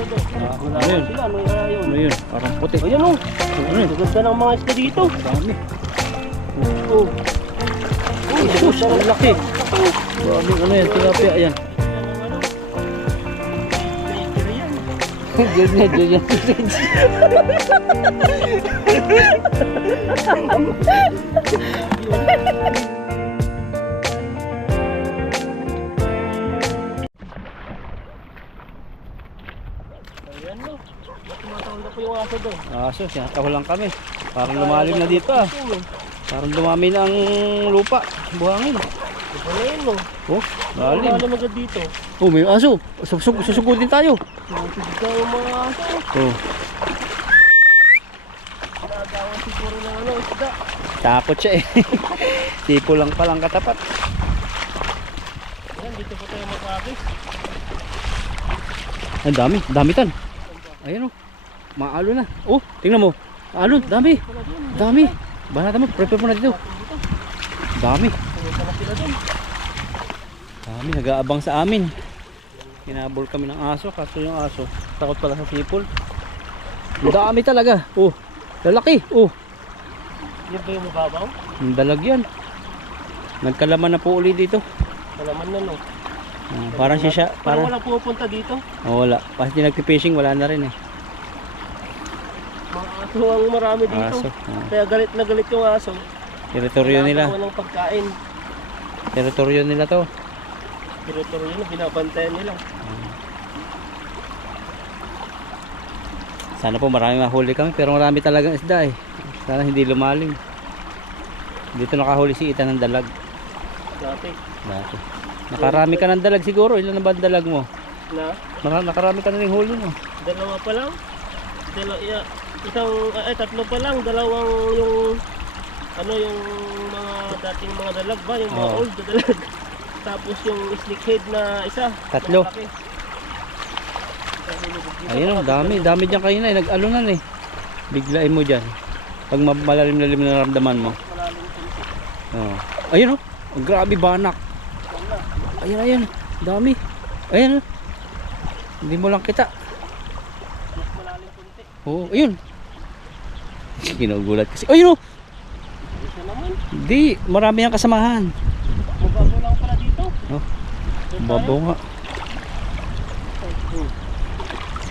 aso doon. Wala Ano yun? sila, ano kaya yun? Ano yun? Parang puti. Ayan o. Ano yun? Ganda ng mga isda dito. Dami. Oh. Uy, sus, ang laki. Dami, ano yan? Tilapia, ayan. Ganyan, ganyan. Ayan no. Tumatawag na po yung aso doon. Aso, sinatawalan kami. Parang lumalim na dito ah. Parang dumami na ang lupa. Buhangin. Ito na yun no. Oh, lalim. Lalim agad dito. Oh, may aso. Susugudin tayo. Ito yung mga aso. Oh, Nagawa siguro ng ano, isda. takot siya eh. Tipo lang palang katapat. Ayan, dito po tayo mag-akis. Ang dami, dami tan. Ayan oh. Maalo na. Oh, tingnan mo. Maalo, dami. Dami. Banata mo, prepare mo na dito. Dami. Dami, nag-aabang sa amin. Kinabol kami ng aso, kaso yung aso takot pala sa sipol. Dami talaga. Oh, lalaki. Oh, Yan ba yung mababaw? ang dalag yan. Nagkalaman na po uli dito. Malaman na no. Parang siya, Parang parang wala pupunta dito. oh, wala. Pasti nagpi-fishing, wala na rin eh. Mga aso ang marami dito. Aso. Oh. Kaya galit na galit yung aso. Teritoryo nila. Nagawa ng pagkain. Teritoryo nila to. Teritoryo na binabantayan nila. Sana po marami mahuli kami, pero marami talagang isda eh. Sana hindi lumalim. Dito nakahuli si Ita ng dalag. Dati. Dati. Nakarami ka ng dalag siguro. Ilan na ba ang dalag mo? Na? Nakarami ka na rin huli mo. Dalawa pa lang. Tatlo pa lang. Dalawang yung ano yung mga dating mga dalag ba? Yung mga Oo. old na dalag. Tapos yung snakehead na isa. Tatlo. Malaki. Ayun, dami dyan kanina eh. Nag-alunan eh. Biglain mo dyan. Pag malalim-lalim na naramdaman mo. Malalim kunti. Oh. Ayun oh. Oh, grabe banak. Ayun, ayun. Dami. Ayun oh. Hindi mo lang kita. Mas malalim kunti. Oh, ayun. Ginugulat kasi. Ayun oh. Ito naman. Hindi, marami ang kasamahan. Mabago lang pala dito. Oh, babaw nga.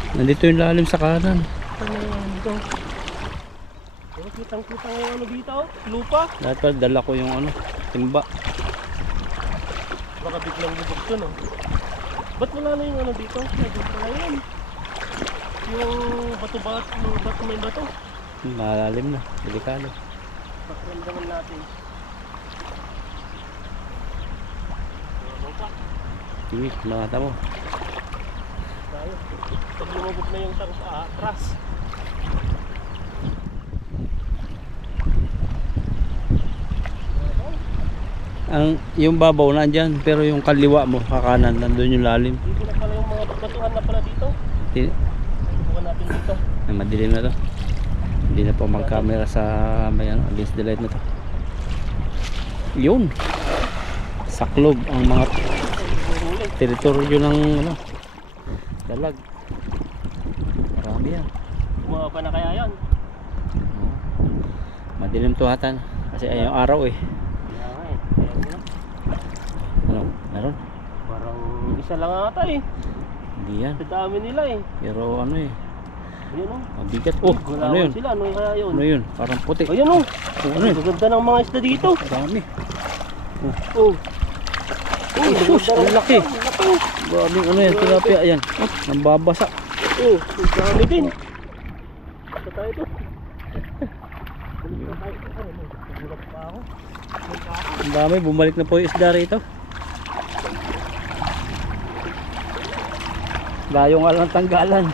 Nandito yung lalim sa kanan. Ano dito? Kitang-kita yung ano dito. Lupa. Dapat dala ko yung ano, timba. Baka biglang bubog to no. Ba't wala na yung ano dito? Dito pala yan. Yung bato-bato, may bato. Malalim na, delikado. Pakiramdaman natin. Sige, nakata mo. Tayo. Pag lumabog na yung atras. Yung babaw na andyan, pero yung kaliwa mo, kakanan, nandun yung lalim. Dito na pala yung mga batuhan na pala dito. Subukan natin dito. Madilim na to. Hindi na po mag-camera sa against the light na to. Yun. Saklob ang mga teritoryo ng ano, dalag. Marami yan. Bumaba pa na kaya yan? Madilim to hatan. Kasi ayong araw eh. Kaya nga eh. Kaya mo na. Ano? Meron? Parang isa lang ata eh. Hindi yan. Sa dami nila eh. Pero ano eh. Ayan o. Mabigat. Oh, ano yun? Sila. Ano kaya yun? Ano yun? Parang puti. Ayan o. Ano yun? Gaganda ng mga isda dito. Dami. Oh. Ay, sus, ang laki. Daming ano yan, tilapia yan. Oh, nambabasa. Oh, ang dami din. Ito tayo to. Nagulat pa ako. Ang dami, bumalik na po yung isda rito. Layo nga lang tanggalan.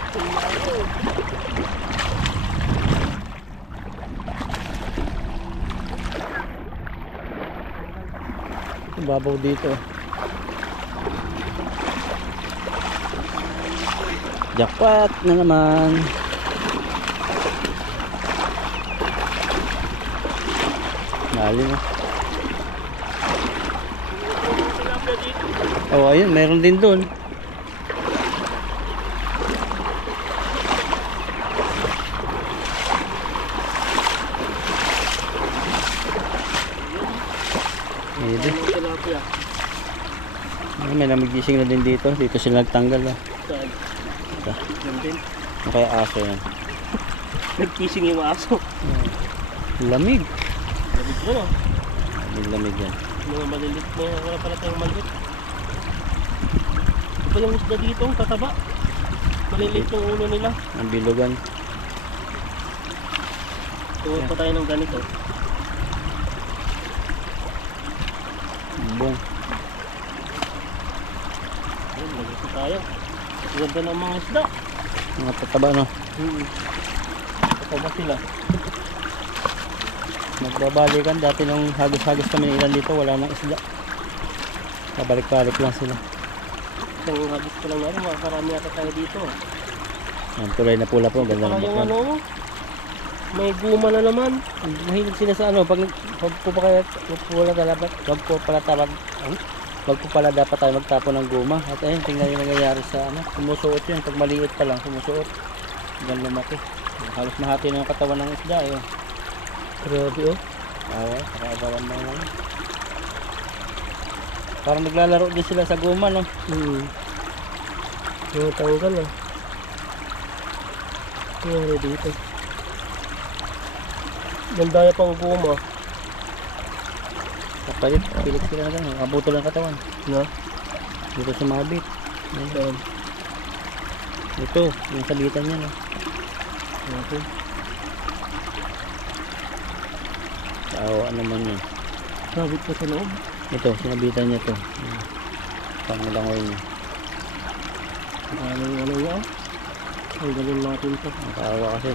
Babaw dito. Jackpot na naman. Lalim ah. Oh, ayun, meron din doon. May namigising na din dito. Dito sila nagtanggal. Oh. Saan? Ito. Yan din. Ano kaya aso yan? Nag-kissing yung aso. Lamig. Lamig mo no? Lamig yan. Mga malilit na yan. Wala pala tayong malilit. Ito pa yung isda dito. Ang tataba. Malilit yung ulo nila. Ang bilugan. Tuwag pa tayo ng ganito. Bong. Ayun, nagito tayo. Ganda ng mga isda. Mga tataba no. Tataba sila. Nagbabalikan. Dati nung hagis-hagis kami ng ilan dito. Wala nang isda. Babalik-balik lang sila. Isang habis ko lang natin. Makakarami yata tayo dito. Ang tulay na pula po. Ang ganda Saka ng yung baklan. ano, may guma na naman. Mahilig sila sa ano. Pag po pa kaya pula dapat. Wag po pala dapat tayo magtapon ng guma. At ayun, tingnan yung nangyayari sa ano. Sumusuot yun. Pag maliit pa lang, sumusuot. Hanggang lumaki. Halos mahati na yung katawan ng isda. Ayun. Grabe oh. Awa, nakaabawan na lang. Parang naglalaro din sila sa guma, no? Yung tanggal ah. Nangyari dito. Ganda pang guma. Kapalit, pilit sila na gano'n. Abutol ang katawan. Na? Dito sumabit. Saan? Ito, yung sabitan niya, no? Okay. Awa naman yun. Sabit pa sa loob. Ito, sinabitan niya to. Pangulangoy niya. Ano yung ano niya? Ang galing natin to. Nakaawa kasi.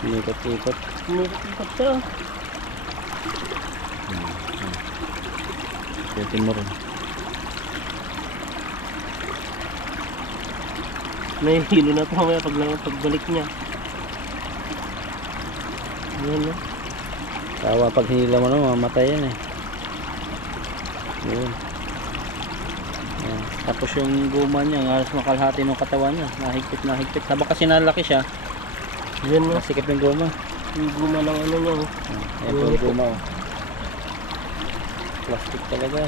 Inikot-ikot. Umiikot siya. Ikutin mo rin. May hilo na ito mamaya pagbalik niya. Ayan no. Kawa pag hinila mo na, mamatay yan eh. Yun. Ayan. Tapos yung guma niya, halos makalhati ng katawan niya. Nahigpit. Habang kasi nalaki siya, Ayan no. nasikip yung guma. Yung guma ng ano niya oh. Ayan po yung guma oh. Plastic talaga.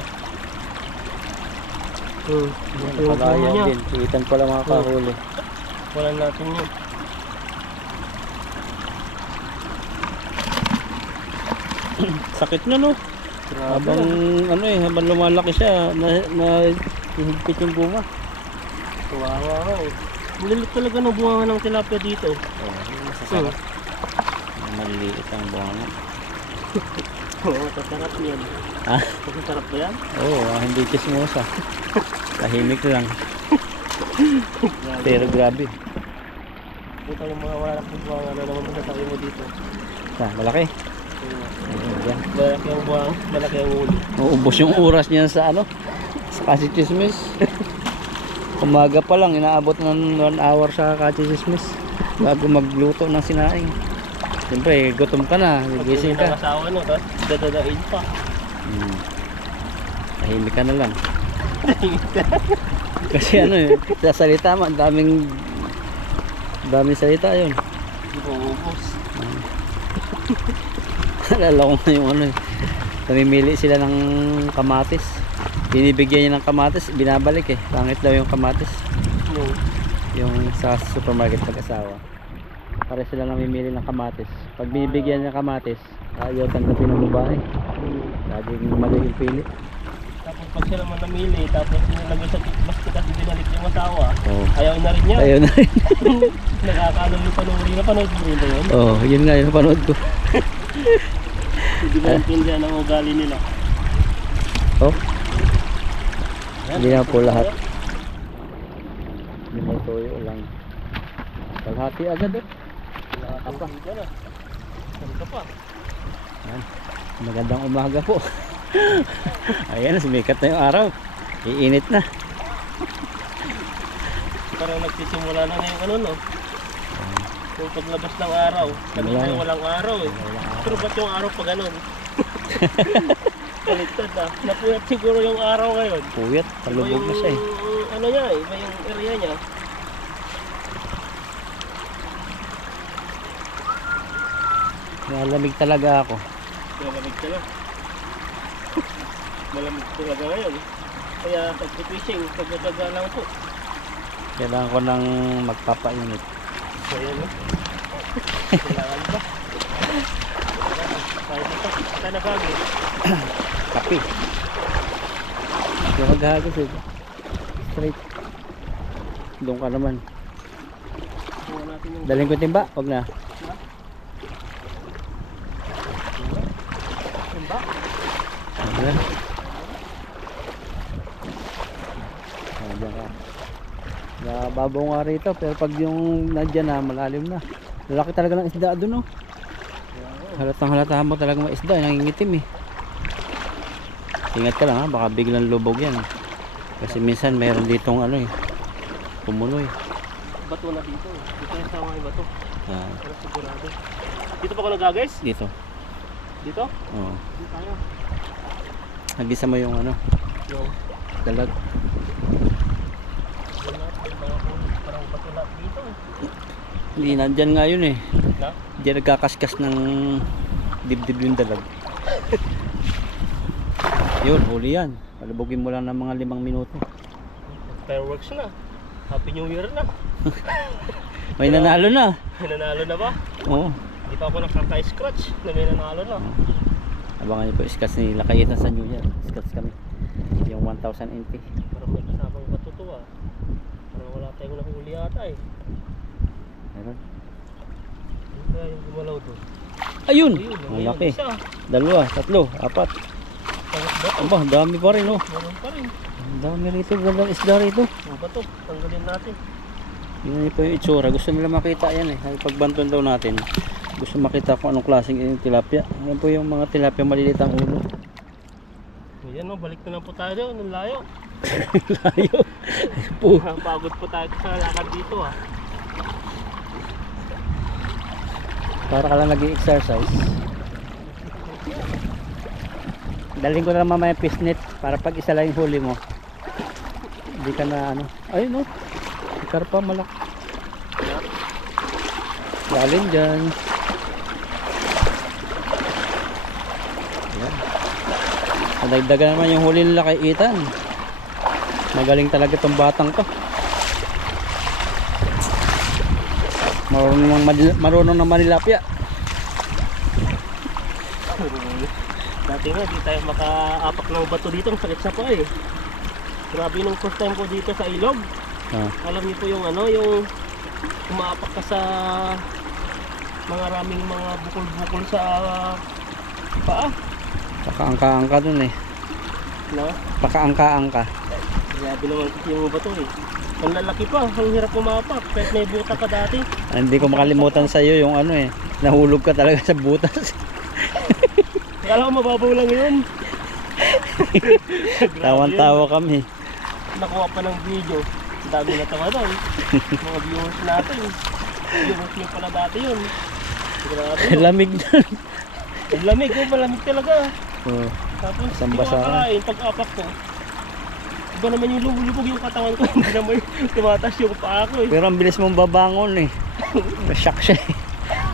Ito yung guma Palayan niya. din. Iitan pala mga kahuli. Wala natin yun. Sakit na no. Grabe. Habang lumalaki siya, hihigpit yung guma. Kawawa ka eh. Malilit talaga ng buwangan ng tilapia dito. Oh, masasarap. Maliliit ang buwangan. Oo, masasarap yan. Ah? Masasarap ba yan? Oo, hindi chismosa. Tahimik lang. Pero grabe. Ito yung mga wala ng buwangan na naman masasabi mo dito. Malaki. Yan. Malaki ang buwang, malaki ang ulo. Uubos yung oras niya sa ano? Sa Kachichismis. Umaga pa lang, inaabot ng 1 hour sa Kachichismis bago magluto ng sinaing. Siyempre, gutom ka na, gigising Pag ka. asawa no, tapos dadadain pa. Tahimik ka na lang. Kasi ano eh, sa salita mo, daming salita yun. Hindi ko ubos. Alala ko na yung ano eh. Namimili sila ng kamatis. Binibigyan niya ng kamatis, binabalik eh. Pangit daw yung kamatis. Yung sa supermarket pag-asawa. Pare sila namimili ng kamatis. Pag binibigyan niya kamatis, ayaw tanggapin ng babae. Laging mali yung pili. Tapos pag sila man namili, tapos nilagay sa basket at binalik yung asawa, Oo. ayaw na rin niya. Ayaw na rin. Nakakaalam yung panuri. Napanood mo rin ba yun? Oo, yun nga yung napanood ko. Hindi ba intindihan ang ugali nila? Oh, Yan, hindi na po lahat. Hindi may toyo lang. Kalahati agad eh. Nakakapag ka na. Saan ka pa? Yan. Magandang umaga po. Ayan, sumikat na yung araw. Iinit na. Parang nagsisimula na yung ano no? Yung paglabas ng araw. Kanina Wala. yung walang araw eh. Pero ba't yung araw pa ganun? Baliktad ah. Napuyat siguro yung araw ngayon. Puyat, talubog na siya eh. Ano niya, iba yung area niya. Nalamig talaga ako. Malamig ka na. Malamig talaga ngayon. Kaya pag-fishing, pagdadaga lang po. Kailangan ko nang magpapainit. So yan o. Kailangan ba? Tayo dito. Tayo nagagawin. Kape. Yung maghagos eh. Straight. Doon ka naman. Kuha natin yung... Daling ko timba? Huwag na. Timba? Ayan. Ayan ka. Nababaw nga rito pero pag yung nandiyan na malalim na. Lalaki talaga ng isda doon oh. Halatang halata mo talaga mga isda, nangingitim eh. Ingat ka lang ha, baka biglang lubog yan. Kasi minsan mayroon ditong ano eh, pumuloy. Bato na dito. Dito yung sama yung bato. Ah, Pero sigurado. Dito pa ako nag-guys? dito. Dito? Oo. Dito tayo. Nagisa mo yung ano, Yung dalag. parang bato na dito eh. Hindi, nandyan nga yun eh. Na? Diyan nagkakaskas ng dibdib yung dalag. Yun, huli yan. Palubogin mo lang ng mga 5 minuto. Fireworks na. Happy New Year na. May nanalo na. May nanalo na ba? Oo. Hindi pa ako nakaka-scratch na may nanalo na. Abangan niyo po, iskas ni Lakayitan sa New Year. Iskas kami. Yung 1,000 NT. Parang may kasamang bato to ah. Parang wala tayong nahuli ata eh. Meron. Ano kaya yung gumalaw doon? Ayun! Ayun, Ang ayun, laki. isa. 2, 3, 4. Tangos bato. Aba, dami pa rin oh. Meron pa rin. Ang dami rito, gandang isda rito. Yung bato, tanggalin natin. Yun po yung itsura. Gusto nila makita yan eh. Pagbanton daw natin. Gusto makita kung anong klaseng yung tilapia. Yan po yung mga tilapia maliliit ang ulo. Ayan o, balik na lang po tayo doon. Ang layo. Layo. Po. Pagod po tayo sa lakad dito ah. Para ka lang nag-i-exercise. Daling ko na lang mamaya fishnet para pag isa lang yung huli mo. Hindi ka na ano. Ayun oh. Karpa malak. Galing dyan. Ayan. Nadagdagan naman yung huli nila kay Ethan. Magaling talaga itong batang to. Marunong ng manilapya. Dati nga, di tayo makaapak ng bato dito. Ang sakit sa pa eh. Grabe nung first time ko dito sa ilog. Ah. Alam niyo po yung ano, yung umaapak ka sa mga raming mga bukol-bukol sa paa. Pakaangka-angka dun eh. No? Pakaangka-angka. Grabe naman kasi yung bato eh. Ang lalaki pa, ang hirap umapak. Kahit may buta ka dati. Hindi ko makalimutan sa iyo yung ano eh. Nahulog ka talaga sa butas. Akala ko mababaw lang yun. Tawan-tawa kami. Nakuha pa ng video. Ang dami na tawa doon. Mga viewers natin. Viewers nyo pala dati yun. Grabe. Lamig dun. Ang lamig, oh, malamig talaga. Oh. Tapos, Isang hindi ko basa. akalain pag apak ko. Iba naman yung lubog yung katawan ko. Hindi naman tumatas yung paa ko eh. Pero ang bilis mong babangon eh. Shock siya eh.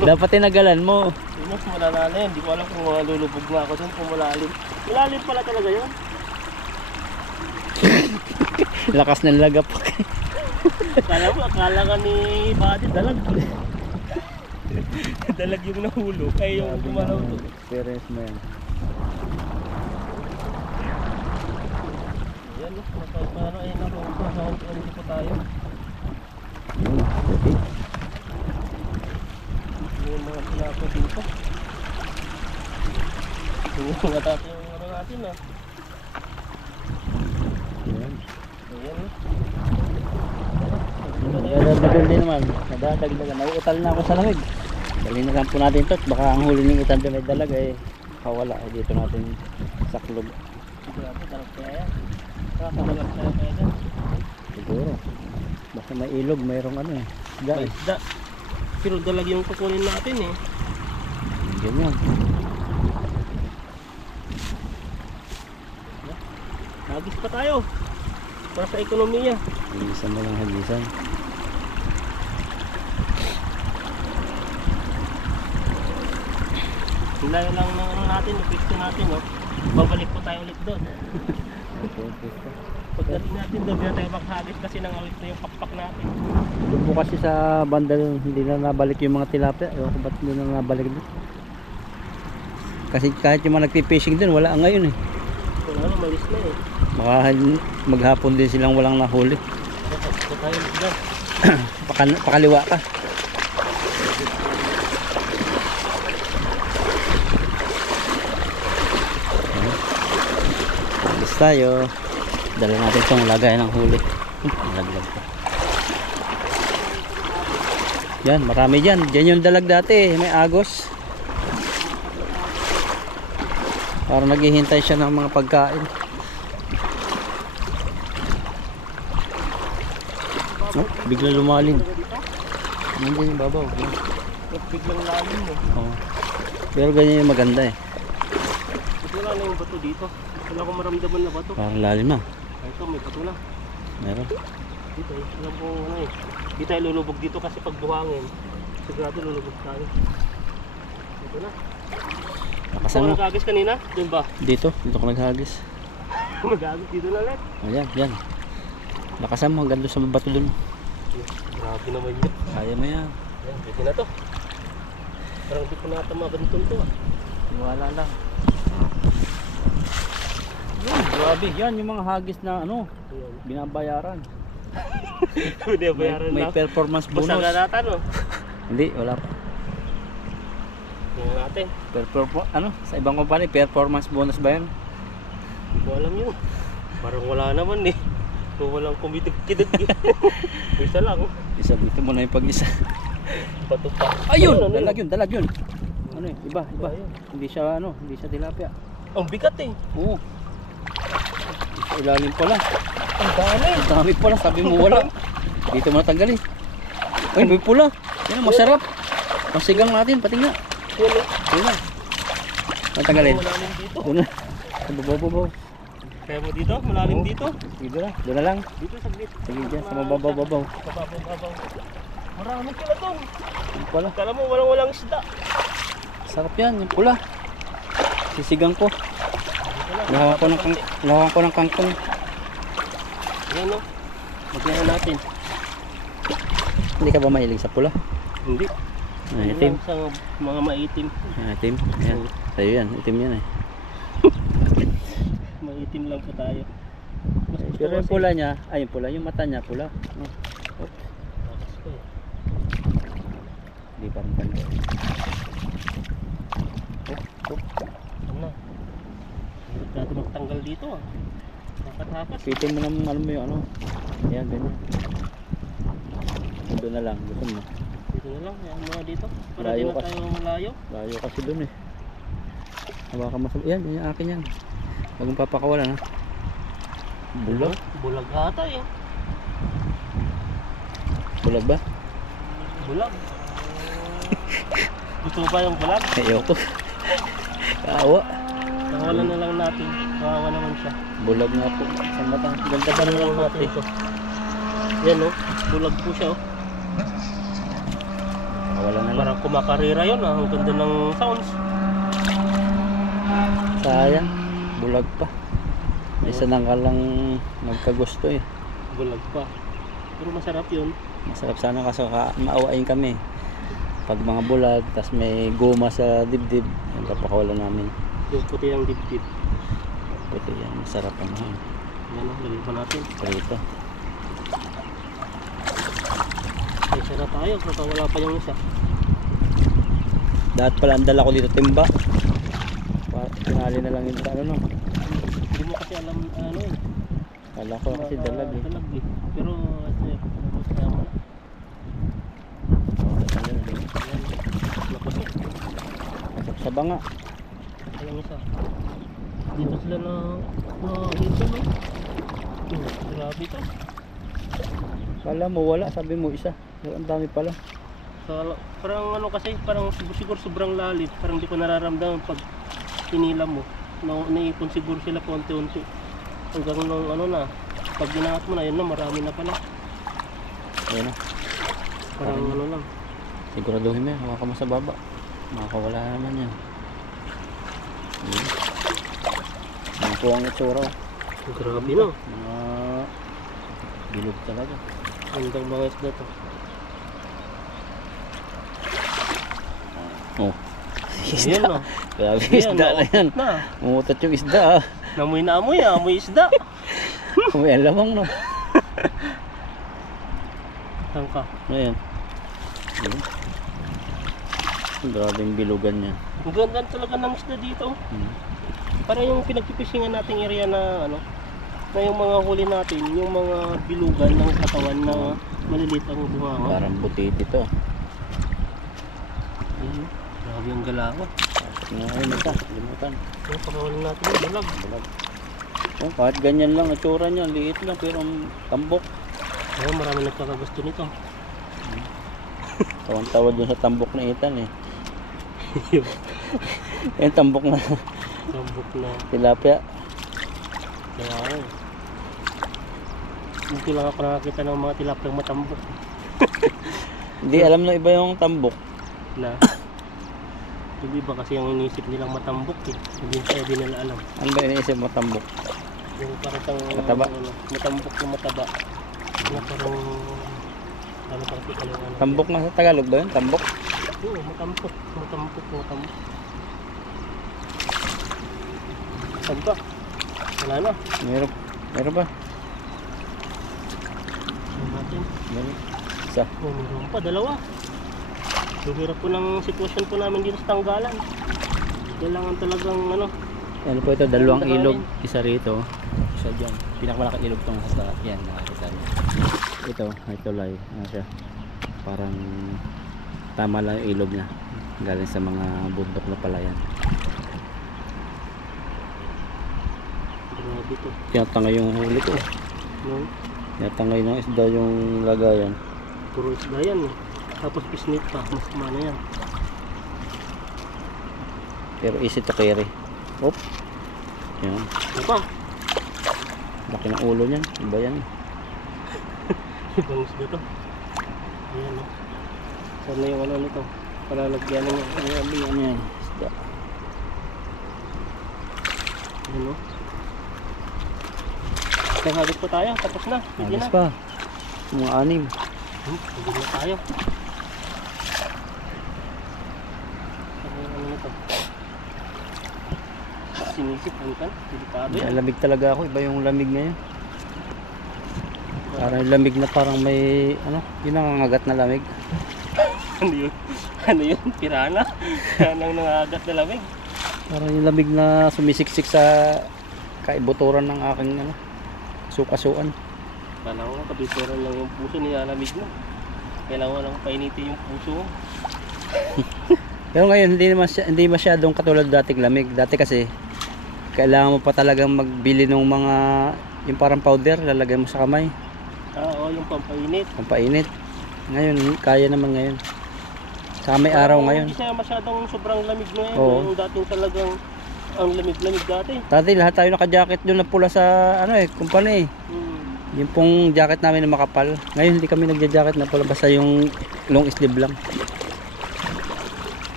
Dapat tinagalan mo. Yung mas malala na yun. Hindi ko alam kung lulubog na ako dun kung malalim. Malalim pala talaga yun. Lakas ng lagapak. Akala ka ni Buddy dalag. Dalag yung nahulog. Ay yung gumalaw to. Experience mo yan. Yan no. Paano ay nakuha. Saan po tayo. Okay. Yung mga pinapo dito. Yung mga dati yung ano natin ah. Ayan. Ayan no. Nadadagdagan din naman. Nadadagdagan. Nauutal na ako sa lamig. Dali na lang po natin ito. Baka ang huli ng Ethan doon ay dalaga eh. Kawala. Eh, dito natin sa klub. Grabe, dalag kaya yan. Nakakadalag kaya dyan. Siguro. Basta may ilog. Mayroong ano eh. Isda May eh. isda. Pero dalag yung kukunin natin eh. Ganyan. Hagis pa tayo. Para sa ekonomiya. Hagisan mo lang hagisan. Hilayo lang ng ano natin, yung picture natin, no? babalik po tayo ulit doon. Okay. Pagdating natin doon, hindi na tayo maghagis kasi nangalit na yung pakpak natin. Doon po kasi sa banda doon, hindi na nabalik yung mga tilapia. Ewan ko ba't hindi na nabalik doon. Kasi kahit yung mga nagpipishing doon, wala ngayon eh. Wala na, malis na eh. Baka maghapon din silang walang nahuli. Ito tayo ulit doon. Pakaliwa ka. Alis tayo. Dala natin itong lagay ng huli. Nalaglag pa. Yan, marami dyan. Dyan yung dalag dati. May agos. Parang naghihintay siya ng mga pagkain. Oh, bigla lumalim. Nandiyan yung babaw. Biglang lalim mo. Oh. Pero ganyan yung maganda eh. Ito wala na yung bato dito. Wala akong maramdaman na bato. Parang lalim na. Ay, ito may bato na. Meron. Dito eh. Alam ko ano eh. Di tayo lulubog dito kasi pag buhangin, sigurado lulubog tayo. Ito na. Lakasan mo. Nagagis kanina? Doon ba? Dito ko naghagis. Nagagis dito na ulit. Ayan, yan. Lakasan mo hanggang doon sa bato doon. Grabe naman yun. Kaya mo yan. Ayan, pwede na to. Parang hindi ko natama ganito to ah. Wala lang. Yan, grabe. Yan yung mga hagis na ano, Ayan. binabayaran. Hindi bayaran May na. performance bonus. Basta na natin oh. Hindi, wala pa. Tingnan natin. Ano, sa ibang company, performance bonus ba yan? Hindi ko alam yun. Parang wala naman eh. Kung walang kumitig-kidig. Isa lang. Isa dito mo na yung pag-isa. Bato pa. Ayun! Ano, ano Dalag yun. Ano yun? Iba. Ayun. Hindi siya hindi siya tilapia. Ang bigat eh. Oo. Sa ilalim pala. Ang dami. Ang dami pala, sabi mo wala. Dito mo natanggalin. Ay, may pula. Yan, masarap. Masigang natin, pati nga. Yun eh. Ayun na. Natanggalin. Malalim dito. Doon na. Babaw. Kaya mo dito? Malalim dito? Dito na. Doon na lang. Dito saglit. Sige dyan, sa mababaw. Mababaw. Marami pala doon. Yung pala. Kala mo walang isda. Sarap yan, yung pula. Sisigang ko. Gawa ko ng kangkong. Yan o. Magyan natin. Hindi ka ba mahilig sa pula? Hindi. Ay, itim. Sa mga maitim. Ay, itim. Ayan. Sa'yo yan. Itim yan eh. Maitim lang po tayo. Mas gusto Pero yung kasi- pula niya, yung pula, yung mata niya pula. Takas ko eh. Hindi pa rin tanda. Ano? Hindi natin magtanggal dito ah. Takas. Pitin mo naman, alam mo yung ano. Ayan, ganyan. Doon na lang, gusto mo. Dito na lang. Yung mga dito. Para Layo di na kasi. tayo malayo. Layo kasi doon eh. Hawakan mo sa... Yan, yan yung akin yan. Huwag mong papakawalan ha. Bulag? Bulag ata eh. Bulag ba? Bulag. Gusto mo ba yung bulag? Ayoko. Kaawa. Nakawalan na lang natin. Kawawa naman siya. Bulag nga po. Sa mata. Ganda pa Ano ng lang mata natin eh. ito. Yan oh. Bulag po siya oh. Wala na lang. Parang kumakarira yun ah. Ang ganda ng sounds. Sayang. Bulag pa. Isa na nga lang magkagusto eh. Bulag pa. Pero masarap yun. Masarap sana kaso maawain kami. Pag mga bulag, tas may goma sa dibdib, yung papakawalan namin. Yung puti ng dibdib. Puti yan, masarap ang hang. Yan oh. Lagyan pa natin. Prito. Ay sarap tayo. Nakawala pa yung isa. Dapat pala ang dala ko dito timba. Tinali na lang yung ano no. Hindi mo kasi alam ano eh. Kala ko kasi dalag eh. Dalag eh. Pero kasi kaya mo na. Lapos eh. Sa banga. Alam isa. Dito sila na hito no. Grabe ito. Kala mo wala, sabi mo isa. Pero ang dami pala. So, parang ano kasi, parang siguro sobrang lalim. Parang di ko nararamdaman pag hinila mo. Naipon siguro sila konti-unti. Hanggang nung ano na, pag ginaat mo na, yun na, marami na pala. Ayan na. Parang ano lang. Siguraduhin mo yan, hawakan mo sa baba. Makakawala naman yan. Ayan. po ang itsura. Grabe no. Mga bilog talaga. Gandang mga isda to. Oh. Ayan no. Grabe Ayan, isda na yan. na. Umutot yung isda ah. Namoy na amoy ah. Amoy isda. May alamang no. Saan ka? Ayan. Ayan. Grabe yung bilugan niya. Ang ganda talaga ng isda dito. Para yung pinagpipisingan nating area na ano, na yung mga huli natin, yung mga bilugan ng katawan na maliliit ang bunga. Parang butiti to. Ayun, grabe yung galawa. Ngayon ito, limutan. Yung pagkawalin natin yung bulag. Bulag. Oh, kahit ganyan lang, itsura niya, liit lang, pero ang tambok. Ayun, marami nagkakagusto nito. Tawan-tawa dun sa tambok na Ethan eh. Yung tambok na Tambok na. tilapia. Kaya ako. Hindi lang ako nakakita ng mga tilapiyang matambok. Hindi alam na iba yung tambok. Na hindi ba kasi yung inisip nilang matambok eh. Hindi nila alam. Ano ba iniisip mo tambok? Yung parang Mataba? ano, matambok yung mataba. Na parang ano pang ano. Tambok na sa Tagalog ba yun? Tambok? Oo, matambok. Matambok. Saan ba? Wala na. Meron. Meron ba? Ano natin? Meron. Isa. Oh, meron pa. Dalawa. Yung hirap po ng sitwasyon po namin dito sa Tanggalan. Kailangan talagang ano. Ano po ito? Dalawang ilog. Isa rito. Isa dyan. Pinakamalaki ilog itong hasta. Yan. Nakakita niyo. Ito live. Ano siya? Parang tama lang yung ilog niya. Galing sa mga bundok na palayan. Grabe to. Tinatangay yung huli ko. No? Tinatangay ng isda yung lagayan. Puro isda yan. Tapos pisnit pa. Mas kumana yan. Pero easy to carry. Oop. Yan. Ano pa? Laki ng ulo niyan. Iba yan. Ibang isda to. Ayan no. Saan na yung ano nito? Palalagyan niya. Yan yan. Isda. Ayan no. May habit pa tayo. Tapos na. Hindi Alis na. pa. Mga anim. Hindi na tayo. Ano nito? Sinisip ano kan? Delikado yan. Lamig talaga ako. Iba yung lamig ngayon. Parang yung lamig na parang may ano, yun ang nangagat na lamig. Ano yun? Ano yun? Pirana? Pirana ang nangagat na lamig. Parang yung lamig na sumisiksik sa kaibuturan ng aking ano, sukasuan. Kala ko kabituran lang yung puso, nilalamig mo. Kailangan lang painitin yung puso mo. Pero ngayon hindi masyadong katulad dating lamig. Dati kasi kailangan mo pa talagang magbili ng mga yung parang powder, lalagay mo sa kamay, Oo, yung pampainit. pampainit. Ngayon kaya naman ngayon. Sa may araw ngayon. Hindi siya masyadong sobrang lamig ngayon. Oo. Yung dating talagang ang lamig-lamig dati. Dati lahat tayo naka-jacket doon na pula sa ano eh, company. Yung pong jacket namin na makapal. Ngayon hindi kami nagja-jacket na pula, basta yung long sleeve lang.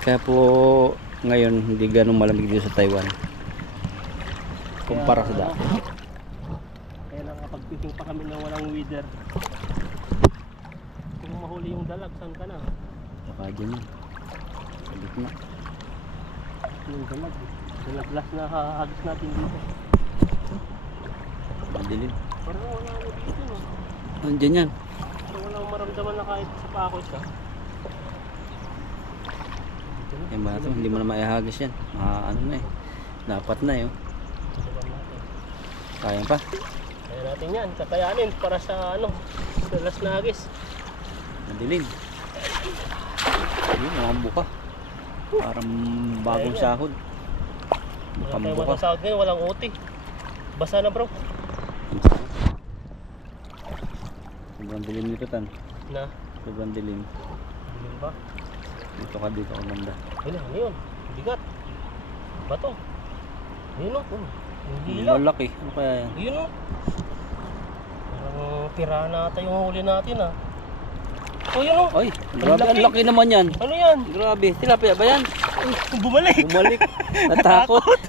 Kaya po ngayon hindi ganun malamig dito sa Taiwan. Kumpara sa dati. Kaya nakapagpiping pa kami na walang weather. Kung mahuli yung dalag, saan ka na? Baka dyan yun. Sa gitna. Yung dalag. Dalaglas na hahagis natin dito. Madilim. Parang wala ano dito. No? Andyan yan. Parang walang maramdaman na kahit sa pakos ka. Yan ba ito? Hindi mo na maihagis yan. Ano na eh. Dapat na eh. Oh. Kaya pa. Kaya natin yan. Kakayanin para sa ano. Sa las na hagis. Madilim. Yun, mga buka. Parang bagong Kaya sahod. Wala Bukang tayong buka. walang sahod ngayon. Walang uti. Basa na bro. Sobrang dilim nito tan. Na. Sobrang dilim. Ano ba? Dito ka dito ka banda. Ayun na. Ano yun? Bigat. Bato. Ayun o. Hindi lang. Malaki. Ano kaya yan? Ayun o. Parang pirana ata yung huli natin ah. Oh yun o. Ay, grabe. Ang laki naman yan. Ano yan? Grabe. Tilapia ba yan? Bumalik. Bumalik. Natakot.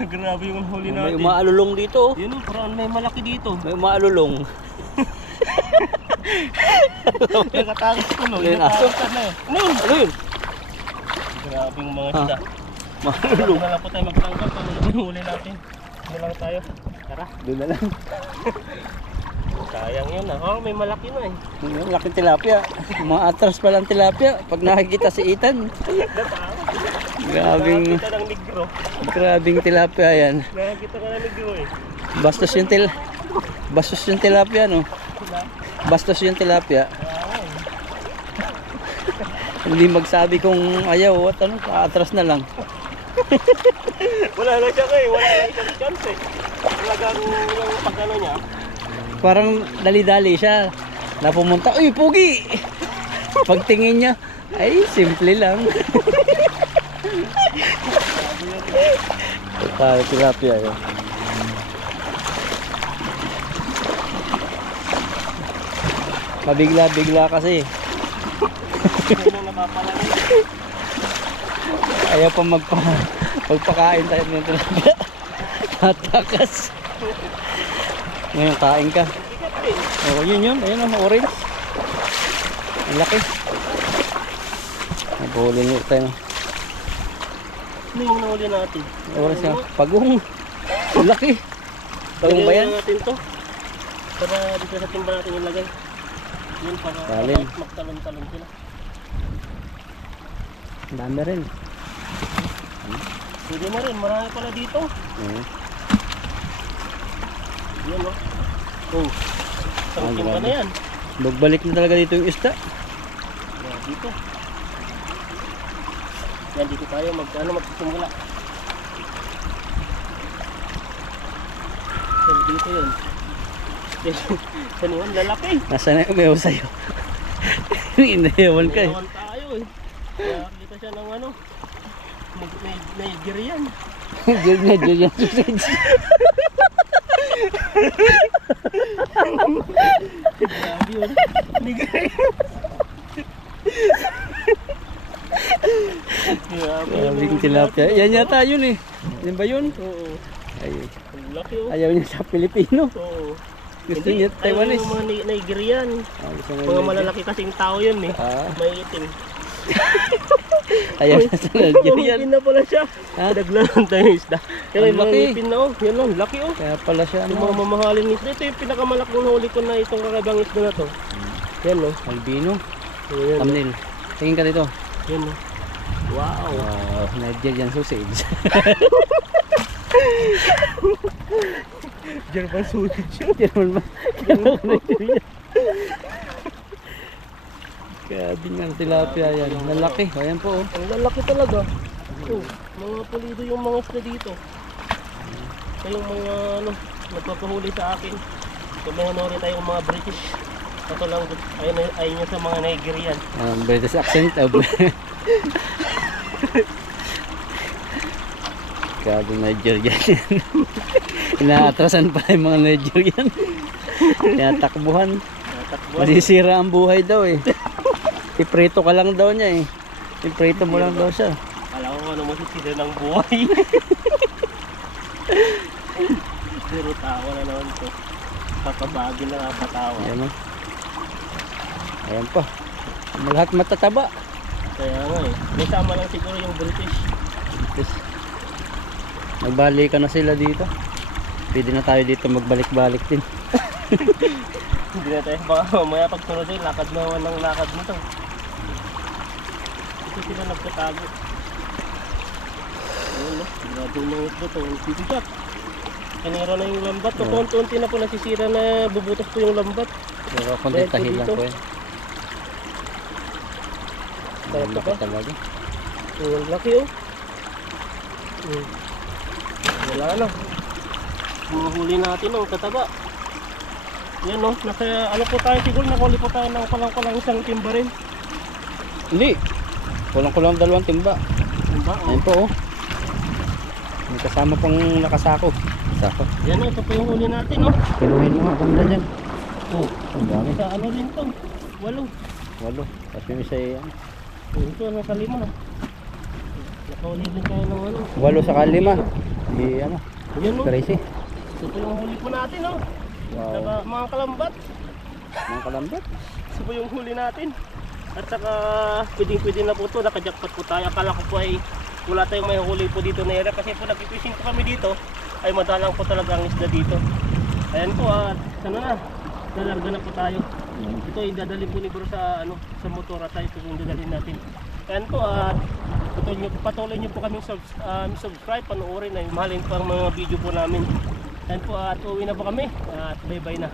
Grabe yung huli May natin. umaalulong dito. Yun o, parang may malaki dito. May umaalulong. Nakatakot ko no. Ayun, aso. Na yun. Ano yun? Ano yun? Grabe yung mga isda. Maalulong. Wala po tayo magtangkap. Ano yung huli natin? Ano lang tayo? Tara. Doon na lang. Sayang yun ah. Oh, may malaki na eh. Yung laking tilapia. Mga atras pa lang tilapia. Pag nakikita si Ethan. Grabing, Nakakita ng negro. grabing tilapia yan. Nakakita ka ng negro eh. Bastos yung tilapia, no? Bastos yung tilapia. Hindi magsabi kung ayaw at ano, atras na lang. Wala na siya eh. Wala na siyang chance eh. Talagang yung pag-ano niya. Parang dali-dali siya. Na pumunta, uy, pugi! Pagtingin niya, ay, simple lang. Total, tilapia yun. Mabigla-bigla kasi. Hindi na napapalagay. Ayaw pa magpakain tayo ng tilapia. Matakas. Ngayon, kain ka. Oh, yun. Ayun ang orange. Ang laki. Nabuli nyo tayo. Ano yung nahuli natin? Orange na. Pagong. Ang laki. Pagong ba yan? Lagyan natin to. Para dito sa timba natin ilagay. Yun para Talin. magtalon-talon sila. Ang dami rin. Pwede na rin. Marami pala dito. Yan o. Oh. Isang Ah, timba grabe. na yan. Magbalik na talaga dito yung isda. Yan dito. Yan dito tayo magsisimula. Yan dito yun. Yan yun, lalaki. Nasaan na yung umayaw sa'yo? Inayawan ka eh. Nayawan tayo eh. Kaya kita siya ng ano. Nigerian. Nigerian sausage. Grabe yun. Nigerian. Grabing tilapia. Yan yata yun eh. Yan ba yun? Oo. Ay, Ang laki oh. ayaw niya sa Pilipino. Oo. Gusto Hindi, niya Taiwanese. ayaw yung mga Nigerian. Gusto niya Mga Nigerian. malalaki kasing tao yun eh. Ah, May itim. ayaw niya sa Nigerian. Ngipin na pala siya. Ha? Naglalan tayo yung isda. Kaya may Ang mga laki. ngipin na oh. Yan lang, laki oh. Kaya pala siya Yung mga ano, mamahalin isda. Ito yung pinakamalaking nahuli ko na itong kakaibang isda na to. Yan oh. albino. Yan oh. Thumbnail. Tingin ka dito. Yan oh. Wow. Wow, Nigerian sausage. German sausage yun. German ba? Nigerian. Grabe nga tilapia yan. Lalaki. Ayan po oh. Ang lalaki talaga. Oh, mga pulido yung mga isda dito. Ito yung mga ano, nagpapahuli sa akin. Kung may hanori tayong mga British. Ito lang, ayun niya sa mga Nigerian. British accent. Grabe Nigerian yan. Inaatrasan pa yung mga Nigerian. Tinatakbuhan. Tatakbuhan. Masisira ang buhay daw eh. Iprito ka lang daw niya eh. Iprito mo lang daw siya. Alam ko ano masisira ng buhay. Pero tawa na naman to. Papabagin na nakapatawa. Ayan o. Ayan pa. Lahat matataba. Kaya nga eh. May sama lang siguro yung British. Yes. Nagbalikan na sila dito. Pwede na tayo dito magbalik-balik din. Hindi na tayo. Baka mamaya pag sunod tayo, lakad naman ng lakad nito. Ito sila nagtatago. Ayun no. Grabe yung mga ito. Ang bibigak. Kanira na yung lambat. Oo. Unti-unti na po nasisira na bubutas po yung lambat. Pero kontentahin lang dito. po yan. Sarap Ang laki ba? talaga. Ang laki oh. Wala na. Mga huli natin oh, kataba. Yan oh, nasa ano po tayo siguro, nakuli po tayo ng kulang-kulang isang timba rin. Hindi. Kulang-kulang dalawang timba. Timba oh. Ayan po oh. May kasama pang nakasako. Sako. Yan oh, ito po yung huli natin oh. Kiluhin mo nga ganda dyan. Oh, Ang dami. sa ano rin to? 8. Walo. Tapos yung isa yan. Oh, ito nasa 5 na. Nakahuli din tayo ng ano. 8 saka 5. Di ano, Yan no. crazy. Ito po yung huli po natin no. Wow. Saka mga kalambat. Mga kalambat. Ito po yung huli natin. At saka pwedeng-pwede na po ito. Nakajackpot po tayo. Akala ko po ay wala tayong may huli po dito na area. Kasi po nagpipishing po kami dito. Ay madalang po talaga ang isda dito. Ayan po at ano na. Nalarga na po tayo. Ito ay dadalhin po ni bro sa ano sa motor at tayo po yung dadalhin natin. Ayan po at patuloy nyo po kami subscribe, panoorin ay mahalin po ang mga video po namin. Ayan po at uwi na po kami at bye bye na.